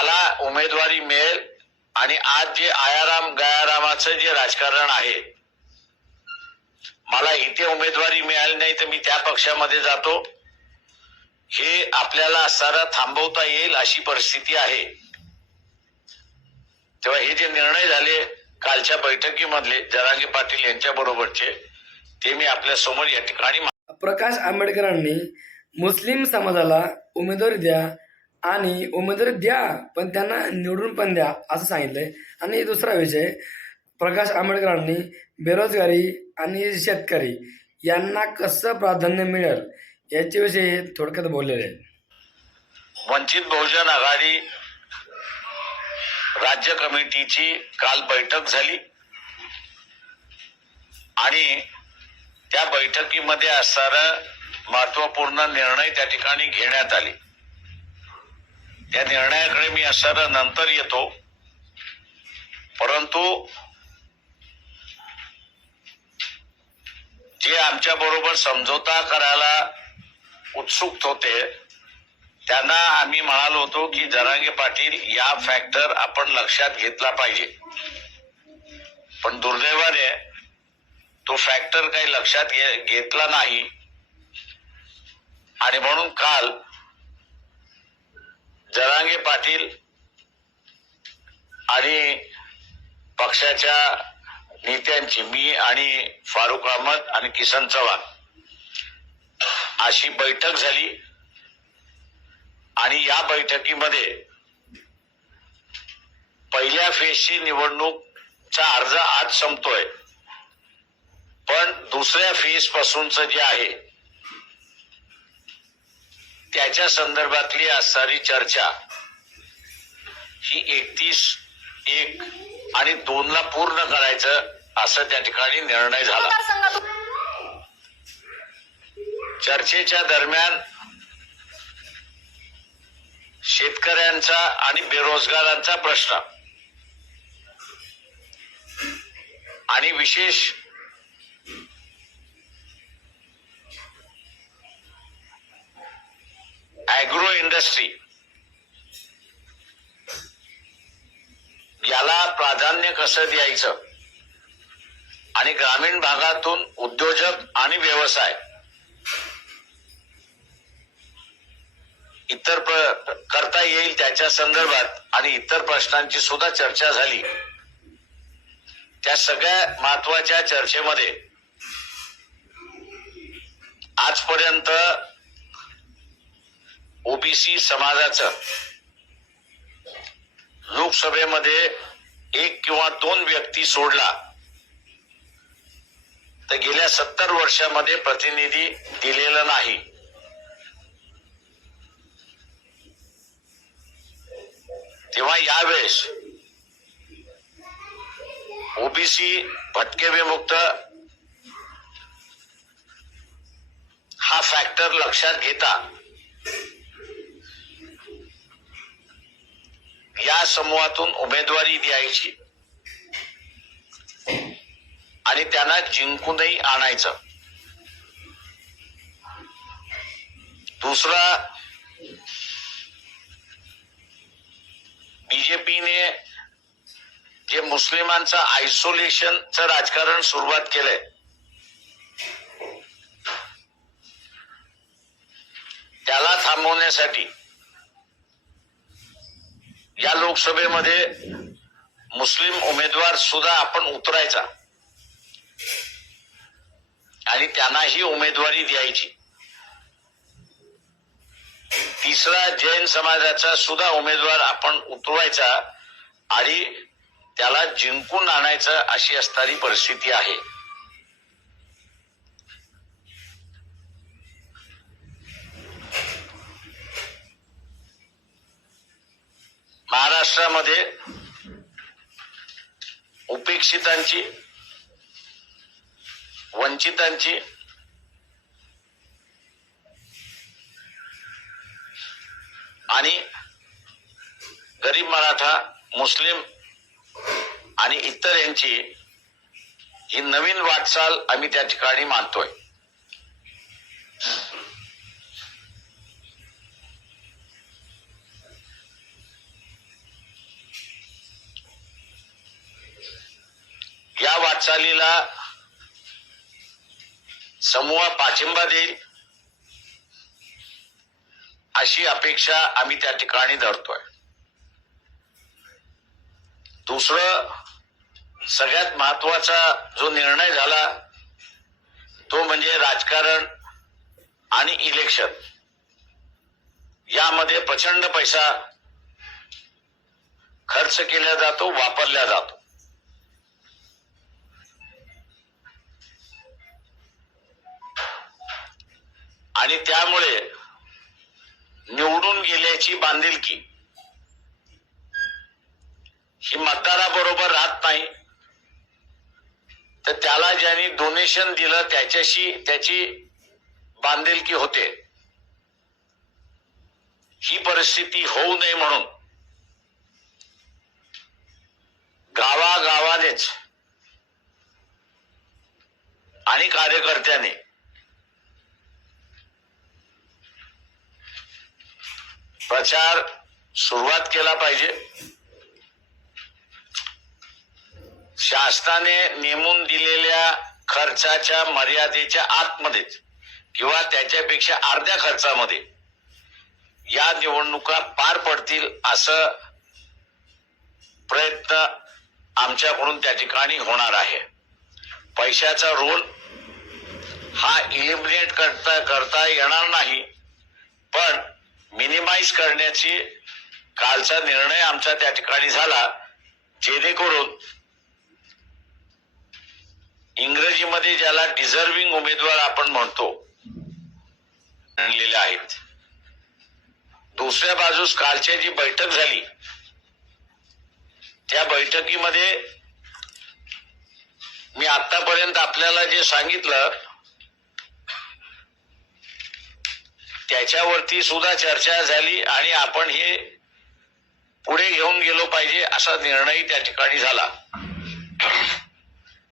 त्याला उमेदवारी मिळेल आणि आज जे आयाराम गयारामाचं जे राजकारण आहे मला इथे उमेदवारी मिळाली नाही तर मी त्या पक्षामध्ये जातो. हे आपल्याला सारं थांबवता येईल अशी परिस्थिती आहे. तेव्हा हे जे निर्णय झाले कालच्या बैठकीमधले जरांगे पाटील यांच्या बरोबरचे ते मी आपल्यासमोर या ठिकाणी प्रकाश आंबेडकरांनी मुस्लिम समाजाला उमेदवारी द्या आणि उमेदवारी द्या पण त्यांना निवडून पण द्या असं सांगितलंय. आणि दुसरा विषय प्रकाश आंबेडकरांनी बेरोजगारी आणि शेतकरी यांना कसं प्राधान्य मिळेल याच्याविषयी थोडक्यात बोललेले आहे वंचित बहुजन आघाडी राज्य कमिटीची काल बैठक झाली. आणि त्या बैठकीमध्ये असणारा महत्त्वपूर्ण निर्णय त्या ठिकाणी घेण्यात आले. त्या निर्णयाकडे मी असताना नंतर येतो. परंतु जे आमच्या बरोबर समझोता करायला उत्सुक होते त्यांना आम्ही म्हणालो होतो की जरांगे पाटील या फॅक्टर आपण लक्षात घेतला पाहिजे. पण दुर्दैवाने तो फॅक्टर काही लक्षात घे- घेतला नाही. आणि म्हणून काल जरांगे पाटील आणि पक्षाच्या नेत्यांची मी आणि फारुख अहमद आणि किसन चव्हाण. अशी बैठक झाली आणि या बैठकीमध्ये पहिल्या फेजची निवडणूकचा अर्ज आज संपतोय. पण दुसऱ्या फेज पासूनच जे आहे त्याच्या संदर्भातली असणारी चर्चा ही एकतीस एक आणि दोन ला पूर्ण करायचं असं त्या ठिकाणी निर्णय झाला. चर्चेच्या दरम्यान शेतकऱ्यांचा आणि बेरोजगारांचा प्रश्न आणि विशेष अॅग्रो इंडस्ट्री याला प्राधान्य कसं द्यायचं? आणि ग्रामीण भागातून उद्योजक आणि व्यवसाय. इतर प्र- करता येईल त्याच्या संदर्भात आणि इतर प्रश्नांची सुद्धा चर्चा झाली. त्या सगळ्या महत्त्वाच्या चर्चेमध्ये आजपर्यंत ओबीसी समाजाचं लोकसभेमध्ये एक किंवा दोन व्यक्ती सोडला तर गेल्या सत्तर वर्षामध्ये प्रतिनिधी दिलेला नाही. तेव्हा यावेळेस ओबीसी भटके विमुक्त हा फॅक्टर लक्षात घेता या समूहातून उमेदवारी द्यायची. आणि त्यांना जिंकूनही आणायचं. दुसरा बीजेपीने जे मुस्लिमांचं आयसोलेशनचं राजकारण सुरुवात केलंय त्याला थांबवण्यासाठी या लोकसभेमध्ये मुस्लिम उमेदवार सुद्धा आपण उतरायचा. आणि त्यांनाही उमेदवारी द्यायची. तिसरा जैन समाजाचा सुद्धा उमेदवार आपण उतरवायचा आणि त्याला जिंकून आणायचं अशी असणारी परिस्थिती आहे. महाराष्ट्रामध्ये उपेक्षितांची वंचितांची आणि गरीब मराठा मुस्लिम आणि इतर यांची ही नवीन वाटचाल आम्ही त्या ठिकाणी मानतोय. वाटचालीला समूह पाठिंबा देईल अशी अपेक्षा आम्ही त्या ठिकाणी धरतोय. दुसरं सगळ्यात महत्त्वाचा जो निर्णय झाला तो म्हणजे राजकारण आणि इलेक्शन. यामध्ये प्रचंड पैसा खर्च केला जातो वापरला जातो. आणि त्यामुळे निवडून गेल्याची बांधिलकी. ही मतदाराबरोबर राहत नाही. तर त्याला ज्यांनी डोनेशन दिलं त्याच्याशी त्याची बांधिलकी होते. ही परिस्थिती होऊ नये म्हणून. गावागावानेच आणि कार्यकर्त्याने प्रचार सुरुवात केला पाहिजे. शासनाने नेमून दिलेल्या खर्चाच्या मर्यादेच्या आतमध्येच किंवा त्याच्यापेक्षा अर्ध्या खर्चामध्ये या निवडणुका पार पडतील असं प्रयत्न आमच्याकडून त्या ठिकाणी होणार आहे. पैशाचा रोल हा इलिमिनेट करता करता येणार नाही. पण मिनिमाइज करण्याची कालचा निर्णय आमचा त्या ठिकाणी झाला जेणेकरून इंग्रजीमध्ये ज्याला डिझर्विंग उमेदवार आपण म्हणतो आणलेले आहेत. दुसऱ्या बाजूस कालची जी बैठक झाली त्या बैठकीमध्ये मी आतापर्यंत आपल्याला जे सांगितलं त्याच्यावरती सुद्धा चर्चा झाली आणि आपण हे पुढे घेऊन गेलो पाहिजे असा निर्णय त्या ठिकाणी झाला.